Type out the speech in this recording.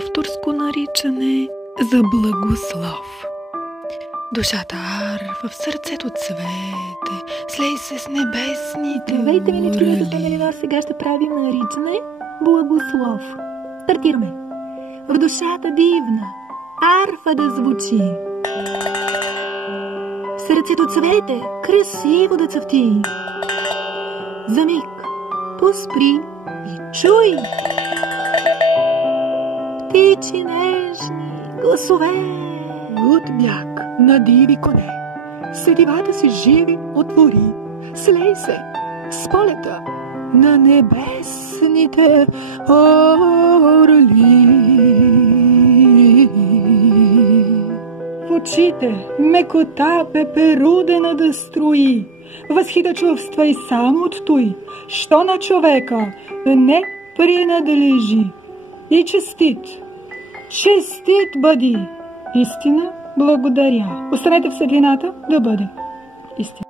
авторско наричане за благослов. Душата арфа, в сърцето цвете, слей се с небесните Здравейте, минички, ние с урли. Еленор сега ще правим наричане благослов. Стартираме. В душата дивна арфа да звучи. В сърцето цвете красиво да цъфти. За миг поспри и чуй птичи нежни гласове. От бяг на диви коне, сетивата си живи отвори, слей се с полета на небесните орли. В очите мекота пеперудена да струи, възхита чувства и само от той, що на човека не принадлежи. И честит бъди! Истина благодаря. Останете в светлината да бъде истина.